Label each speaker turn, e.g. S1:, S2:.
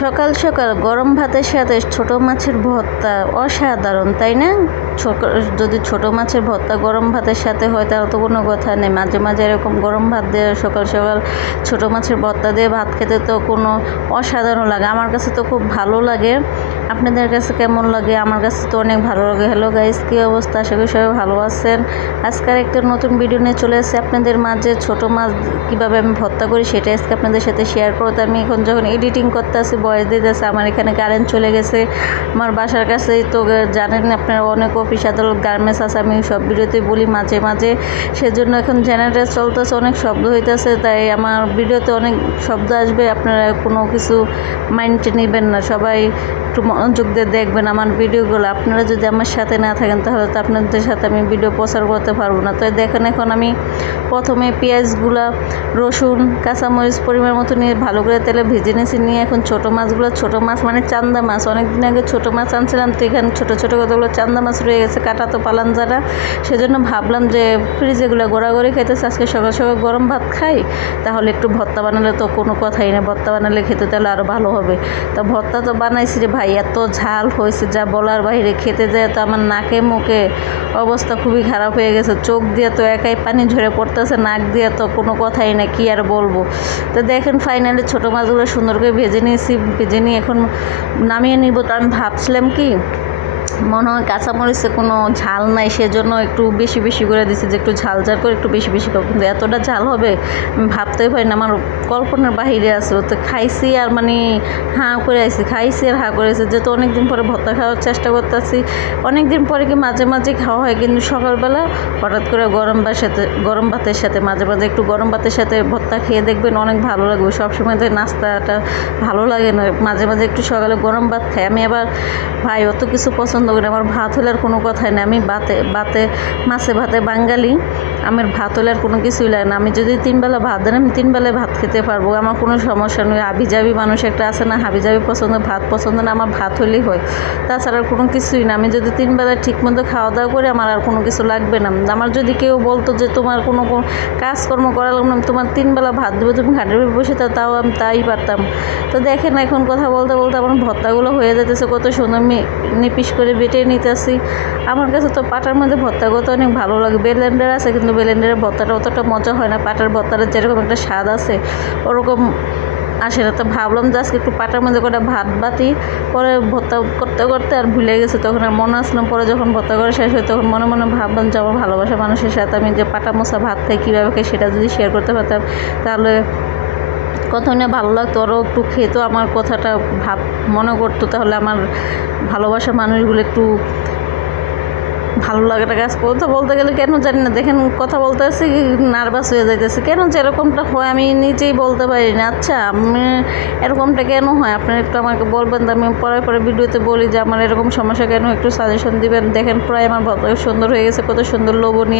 S1: সকাল সকাল গরম ভাতের সাথে ছোট মাছের ভর্তা অসাধারণ, তাই না? যদি ছোট মাছের ভর্তা গরম ভাতের সাথে হয়, তাহলে তো কোনো কথা নেই। মাঝে মাঝে এরকম গরম ভাত দিয়ে সকাল সকাল ছোট মাছের ভর্তা দিয়ে ভাত খেতে তো কোনো অসাধারণ লাগে। আমার কাছে তো খুব ভালো লাগে। আপনাদের কাছে কেমন লাগে? আমার কাছে তো অনেক ভালো লাগে। হ্যালো গাইস কী অবস্থা? আশা করি সবাই ভালো আছেন। আজকের একটা নতুন ভিডিও নিয়ে চলে এসেছি আপনাদের মাঝে। ছোট মাছ কীভাবে আমি ভর্তা করি সেটা আজকে আপনাদের সাথে শেয়ার করতে। আমি এখন যখন এডিটিং করতে আসি বয়স দিতেছে, আমার এখানে কারেন্ট চলে গেছে। আমার বাসার কাছেই তো জানেন আপনারা অনেক অফিস আদালত গার্মেন্টস আছে, আমি সব ভিডিওতে বলি মাঝে মাঝে। সেজন্য এখন জেনারেটর চলতেছে, অনেক শব্দ হইতেছে, তাই আমার ভিডিওতে অনেক শব্দ আসবে। আপনারা কোনো কিছু মাইন্ডে নেবেন না। সবাই একটু মনোযোগ দিয়ে দেখবেন আমার ভিডিওগুলো। আপনারা যদি আমার সাথে না থাকেন, তাহলে তো আপনাদের সাথে আমি ভিডিও প্রচার করতে পারব না। তো দেখেন, এখন আমি প্রথমে পেঁয়াজগুলা, রসুন, কাঁচামরিচ পরিমাণ মতো নিয়ে ভালো করে তেলে ভেজে নিয়েছি। নিয়ে এখন ছোটো মাছগুলো, ছোটো মাছ মানে চান্দা মাছ। অনেক দিন আগে ছোটো মাছ আনছিলাম, তো এখানে ছোটো ছোটো কতগুলো চান্দা মাছ রয়ে গেছে, কাটা তো পালান যারা সেজন্য ভাবলাম যে ফ্রিজেগুলো গোড়াগড়ি খাইতেছে। আজকে সকাল সকাল গরম ভাত খাই, তাহলে একটু ভর্তা বানালে তো কোনো কথাই না। ভর্তা বানালে খেতে তাহলে আরও ভালো হবে। তা ভর্তা তো বানাইছি রে ভাই, এত ঝাল হয়েছে যা বলার বাইরে খেতে যায় তো আমার নাকে মুখে অবস্থা খুবই খারাপ হয়ে গেছে। চোখ দিয়ে তো একাই পানি ঝরে পড়তেছে, নাক দিয়ে তো কোনো কথাই না কি আর বলব? তো দেখেন ফাইনালি ছোটো মাছগুলো সুন্দর করে ভেজে নিয়েছি, ভেজে নিয়ে এখন নামিয়ে নিব। তো আমি ভাবছিলাম কি মনে হয় কাঁচামরিচে কোনো ঝাল নাই, সেজন্য একটু বেশি বেশি করে দিছি যে একটু ঝাল ঝাল করে একটু বেশি বেশি করব। কিন্তু এতটা ঝাল হবে ভাবতেই পারি না, আমার কল্পনার বাহিরে আছে। তো খাইছি আর মানে হাঁ করে আইছি, খাইছি আর হাঁ করে যেহেতু অনেকদিন পরে ভর্তা খাওয়ার চেষ্টা করতেছি অনেক দিন পরে কি মাঝে মাঝে খাওয়া হয়, কিন্তু সকালবেলা হঠাৎ করে গরম ভাতের সাথে, গরম ভাতের সাথে, মাঝে মাঝে একটু গরম ভাতের সাথে ভর্তা খেয়ে দেখবেন অনেক ভালো লাগবে। সবসময় তো নাস্তাটা ভালো লাগে না, মাঝে মাঝে একটু সকালে গরম ভাত খাই। আমি আবার ভাই, অত কিছু পছন্দ করি। না। আমার ভাত হলে আর কোনো কথাই না আমি বাতে ভাতে মাছে ভাতে বাঙালি। আমার ভাত হলে আর কোনো কিছুই লাগে না। আমি যদি তিনবেলা ভাত দেন আমি তিনবেলায় ভাত খেতে পারব। আমার কোনো সমস্যা নেই। আবিজাবি মানুষ একটা আছে না হাবিজাবি পছন্দ ভাত পছন্দ না আমার ভাত হলেই হয়। তাছাড়া আর কোনো কিছুই না। আমি যদি তিনবেলা ঠিক মতো খাওয়া দাওয়া করি আমার আর কোনো কিছু লাগবে না। আমার যদি কেউ বলতো যে তোমার কোনো কাজকর্ম করা লাগবে না তোমার তিনবেলা ভাত দেবে তুমি ঘাটের বসে থাকো, তাও আমি তাই পারতাম। তো দেখেন এখন কথা বলতে বলতে আমার ভর্তাগুলো হয়ে যেতেছে কত সুন্দর নিপিস করে বেটে নিতেছি। আমার কাছে তো পাটার মধ্যে ভর্তা করতে অনেক ভালো লাগে। বেলেন্ডার আছে কিন্তু বেলেন্ডারের ভর্তাটা অতটা মজা হয় না। পাটার ভর্তাটা যেরকম একটা স্বাদ আছে, ওরকম আসে না। তো ভাবলাম যে আজকে একটু পাটার মধ্যে কটা ভাত বাতি পরে ভর্তা করতে করতে আর ভুলে গেছে। তখন আর মনে আসলাম পরে যখন ভর্তা করে শেষ হয় তখন মনে মনে ভাবলাম যে আমার ভালোবাসা মানুষের সাথে আমি যে পাটা মশা ভাত খাই, কীভাবে খাই সেটা যদি শেয়ার করতে পারতাম, তাহলে কত না ভালো লাগতো ওরও একটু খেতো আমার কথাটা, ভাব, মনে করতো, তাহলে আমার ভালোবাসা মানুষগুলো একটু ভালো লাগাটা কাজ করতে। বলতে গেলে কেন জানি না, দেখেন কথা বলতে আসি নার্ভাস হয়ে যাইতেছে। কেন যে এরকমটা হয়, আমি নিজেই বলতে পারি না। আচ্ছা আমি এরকমটা কেন হয়? আপনারা একটু আমাকে বলবেন তো আমি পরে পরে ভিডিওতে বলি যে আমার এরকম সমস্যা কেন? একটু সাজেশন দিবেন। দেখেন প্রায় আমার সুন্দর হয়ে গেছে, কত সুন্দর লোভনীয়